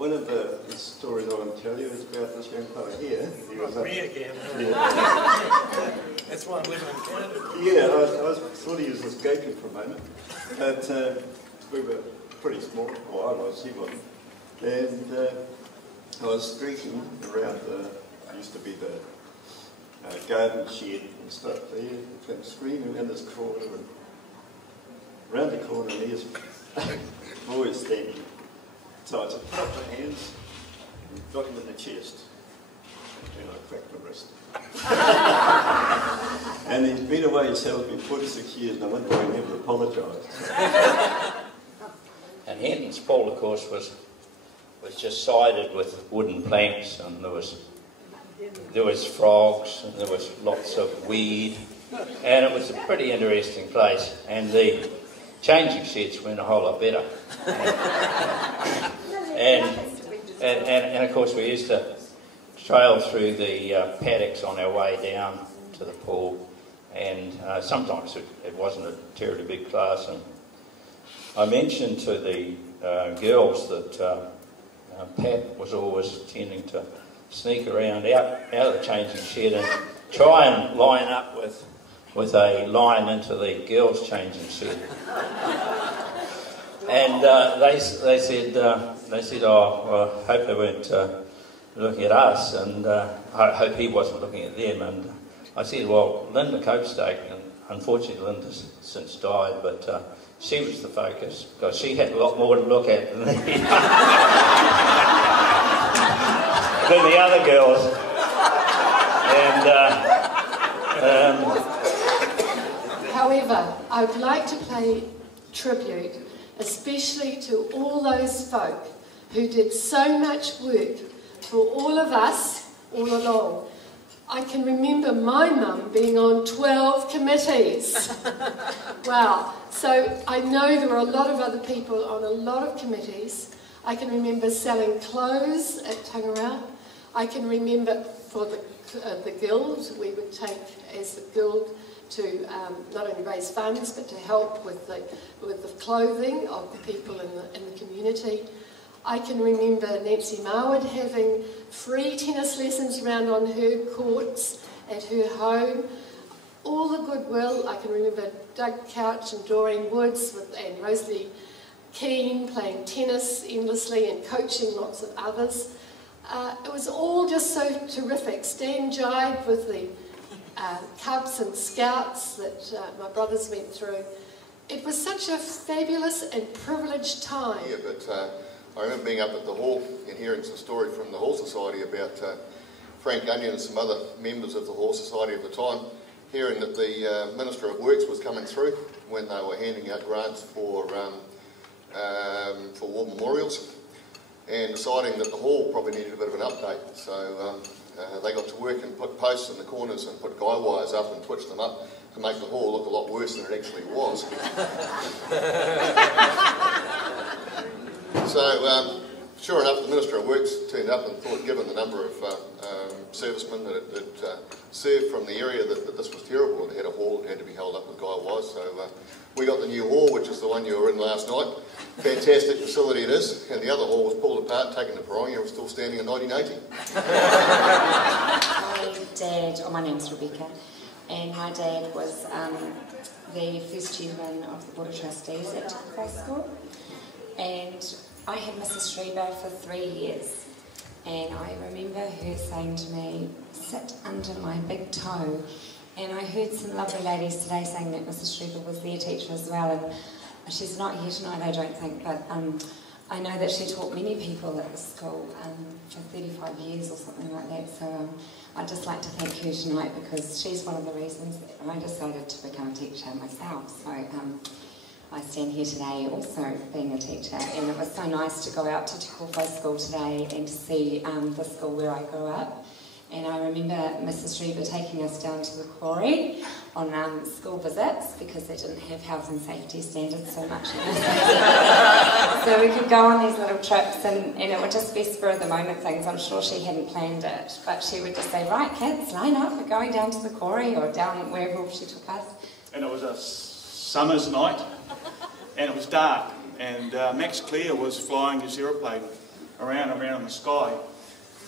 one of the stories I want to tell you is about this young fellow here. He was Me again. Yeah. That's why I'm living in Canada. Yeah, I thought he was escaping for a moment, but we were pretty small, or I was, he wasn't, and I was streaking around I used to be the garden shed and stuff there, and screaming in this corner, and round the corner, and there's boys standing. So I just put up my hands and got him in the chest, and I cracked my wrist. And he's been away himself for 46 years, and I wonder why he never apologised. And Henton's pool, of course, was just sided with wooden planks, and there was frogs, and there was lots of weed, and it was a pretty interesting place. And the changing sheds went a whole lot better. And of course, we used to trail through the paddocks on our way down to the pool, and sometimes it wasn't a terribly big class. And I mentioned to the girls that Pat was always tending to sneak around out of the changing shed and try and line up with a line into the girls' changing shed. And they said, oh, well, I hope they weren't looking at us, and I hope he wasn't looking at them. And I said, well, Linda Copestake, and unfortunately Linda's since died, but she was the focus, because she had a lot more to look at than the other girls. And however, I would like to pay tribute, especially to all those folk who did so much work for all of us all along. I can remember my mum being on 12 committees. Wow. So I know there were a lot of other people on a lot of committees. I can remember selling clothes at Tangarau. I can remember for the guild, we would take as the guild to not only raise funds but to help with the clothing of the people in the community. I can remember Nancy Marwood having free tennis lessons around on her courts at her home. All the goodwill. I can remember Doug Couch and Doreen Woods and Rosalie Keane playing tennis endlessly and coaching lots of others. It was all just so terrific. Stan Jive with the Cubs and Scouts that my brothers went through. It was such a fabulous and privileged time. Yeah, but I remember being up at the hall and hearing some story from the Hall Society about Frank Onion and some other members of the Hall Society at the time, hearing that the Minister of Works was coming through when they were handing out grants for war memorials, and deciding that the hall probably needed a bit of an update. So they got to work and put posts in the corners and put guy wires up and twitched them up to make the hall look a lot worse than it actually was. So, sure enough, the Minister of Works turned up and thought, given the number of servicemen that it served from the area, that this was terrible. It had a hall that had to be held up with guy wires. So we got the new hall, which is the one you were in last night. Fantastic facility it is. And the other hall was pulled apart, taken to Parongi, and was still standing in 1980. My name's Rebecca, and my dad was the first chairman of the Board of Trustees at Te Kowhai School. And I had Mrs. Schreiber for 3 years, and I remember her saying to me, sit under my big toe. And I heard some lovely ladies today saying that Mrs. Schreiber was their teacher as well, and she's not here tonight, I don't think, but I know that she taught many people at the school for 35 years or something like that. So I'd just like to thank her tonight, because she's one of the reasons that I decided to become a teacher myself. So I stand here today also being a teacher, and it was so nice to go out to Te Kowhai School today and to see the school where I grew up. And I remember Mrs. Schreiber taking us down to the quarry on school visits, because they didn't have health and safety standards so much in those days. So we could go on these little trips, and it would just be spur of the moment things. I'm sure she hadn't planned it, but she would just say, right kids, line up, we're going down to the quarry, or down wherever she took us. And it was a summer's night, and it was dark, and Max Clear was flying his aeroplane around in the sky.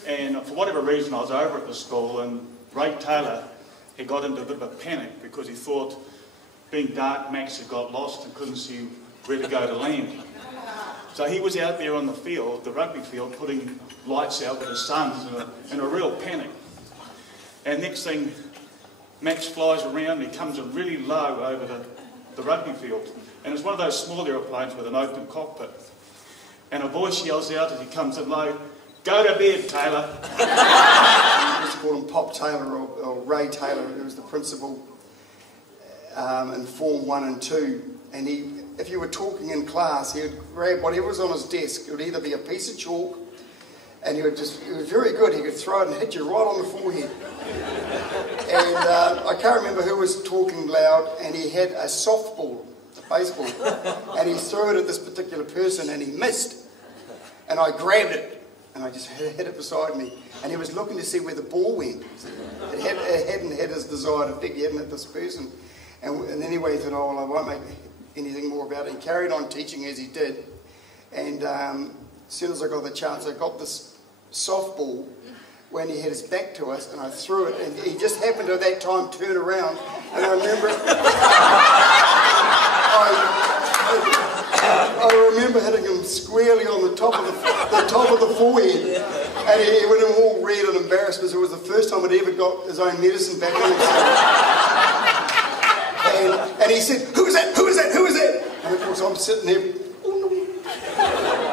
And for whatever reason, I was over at the school, and Ray Taylor, he got into a bit of a panic because he thought, being dark, Max had got lost and couldn't see where to go to land. So he was out there on the field, the rugby field, putting lights out with his sons in a real panic. And next thing, Max flies around, he comes in really low over the rugby field. And it's one of those small aeroplanes with an open cockpit. And a voice yells out as he comes in low, "Go to bed, Taylor." We used to call him Pop Taylor or Ray Taylor, who was the principal in Form 1 and 2. And if you were talking in class, he would grab whatever was on his desk. It would either be a piece of chalk, and he was very good. He could throw it and hit you right on the forehead. And I can't remember who was talking loud, and he had a softball, a baseball, and he threw it at this particular person, and he missed. And I grabbed it, and I just had it beside me, and he was looking to see where the ball went. It hadn't had his desired effect. He hadn't hit this person. And anyway, he thought, oh, well, I won't make anything more about it. He carried on teaching as he did. And as soon as I got the chance, I got this softball when he had his back to us, and I threw it, and he just happened to at that time turn around, and I remember I remember hitting him squarely on the top of the forehead, and he went all red and embarrassed because it was the first time he'd ever got his own medicine back in himself. And he said, "Who is that? Who is that? Who is that?" And of course I'm sitting there